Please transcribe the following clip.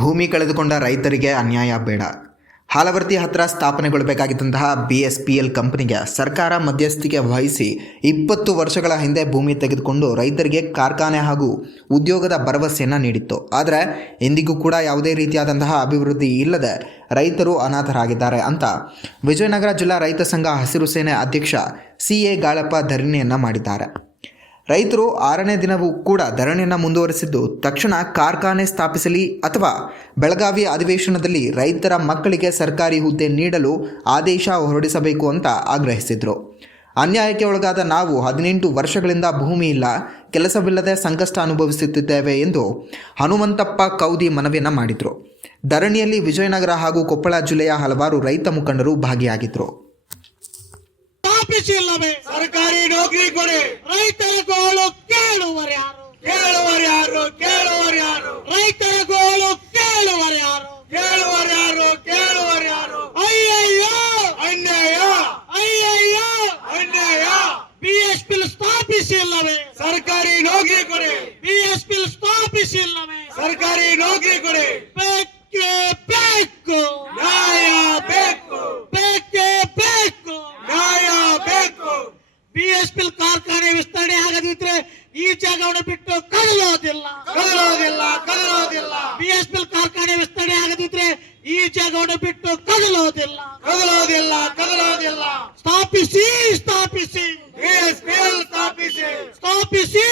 ಭೂಮಿ ಕಳೆದುಕೊಂಡ ರೈತರಿಗೆ ಅನ್ಯಾಯ ಬೇಡ. ಹಾಲವರ್ತಿ ಹತ್ತಿರ ಸ್ಥಾಪನೆಗೊಳ್ಳಬೇಕಾಗಿದ್ದಂತಹ BSPL ಕಂಪನಿಗೆ ಸರ್ಕಾರ ಮಧ್ಯಸ್ಥಿಕೆ ವಹಿಸಿ 20 ವರ್ಷಗಳ ಹಿಂದೆ ಭೂಮಿ ತೆಗೆದುಕೊಂಡು ರೈತರಿಗೆ ಕಾರ್ಖಾನೆ ಹಾಗೂ ಉದ್ಯೋಗದ ಭರವಸೆಯನ್ನು ನೀಡಿತ್ತು. ಆದರೆ ಇಂದಿಗೂ ಕೂಡ ಯಾವುದೇ ರೀತಿಯಾದಂತಹ ಅಭಿವೃದ್ಧಿ ಇಲ್ಲದೆ ರೈತರು ಅನಾಥರಾಗಿದ್ದಾರೆ ಅಂತ ವಿಜಯನಗರ ಜಿಲ್ಲಾ ರೈತ ಸಂಘ ಹಸಿರು ಸೇನೆ ಅಧ್ಯಕ್ಷ CA ಗಾಳಪ್ಪ ಧರಣಿಯನ್ನು ಮಾಡಿದ್ದಾರೆ. ರೈತರು 6ನೇ ದಿನವೂ ಕೂಡ ಧರಣಿಯನ್ನು ಮುಂದುವರೆಸಿದ್ದು, ತಕ್ಷಣ ಕಾರ್ಖಾನೆ ಸ್ಥಾಪಿಸಲಿ ಅಥವಾ ಬೆಳಗಾವಿ ಅಧಿವೇಶನದಲ್ಲಿ ರೈತರ ಮಕ್ಕಳಿಗೆ ಸರ್ಕಾರಿ ಹುದ್ದೆ ನೀಡಲು ಆದೇಶ ಹೊರಡಿಸಬೇಕು ಅಂತ ಆಗ್ರಹಿಸಿದರು. ಅನ್ಯಾಯಕ್ಕೆ ಒಳಗಾದ ನಾವು 18 ವರ್ಷಗಳಿಂದ ಭೂಮಿ ಇಲ್ಲ, ಕೆಲಸವಿಲ್ಲದೆ ಸಂಕಷ್ಟ ಅನುಭವಿಸುತ್ತಿದ್ದೇವೆ ಎಂದು ಹನುಮಂತಪ್ಪ ಕೌದಿ ಮನವಿಯನ್ನು ಮಾಡಿದರು. ಧರಣಿಯಲ್ಲಿ ವಿಜಯನಗರ ಹಾಗೂ ಕೊಪ್ಪಳ ಜಿಲ್ಲೆಯ ಹಲವಾರು ರೈತ ಮುಖಂಡರು ಭಾಗಿಯಾಗಿದ್ದರು. ಸರ್ಕಾರಿ ನೌಕರಿ ಕೊಡಿ, ರೈತರ ಗೋಳು ಕೇಳುವರ್ಯಾರು, ರೈತರ ಗೋಳು ಕೇಳುವರ್ಯಾರು. ಅಯ್ಯಯ್ಯೋ ಅನ್ಯಾಯ, BSPL ಸ್ಥಾಪಿಸಿಲ್ಲವೇ? ಸರ್ಕಾರಿ ನೌಕರಿ ಕೊಡಿ. BSPL ಸ್ಥಾಪಿಸಿಲ್ಲವೇ? ಸರ್ಕಾರಿ ನೌಕರಿ ಕೊಡಿ. ಬೇಕೇ ಬೇಕು ನ್ಯಾಯ, ಬೇಕೇ ಬೇಕು ನ್ಯಾಯ ಬೇಕು. BSPL ಕಾರ್ಖಾನೆ ವಿಸ್ತರಣೆ ಆಗದಿದ್ರೆ ಈ ಜಾಗವನ್ನು ಬಿಟ್ಟು ಕದಲೋದಿಲ್ಲ. BSPL ಕಾರ್ಖಾನೆ ವಿಸ್ತರಣೆ ಆಗದಿದ್ರೆ ಈ ಜಾಗವನ್ನು ಬಿಟ್ಟು ಕದಲೋದಿಲ್ಲ. ಸ್ಥಾಪಿಸಿ BSPL ಸ್ಥಾಪಿಸಿ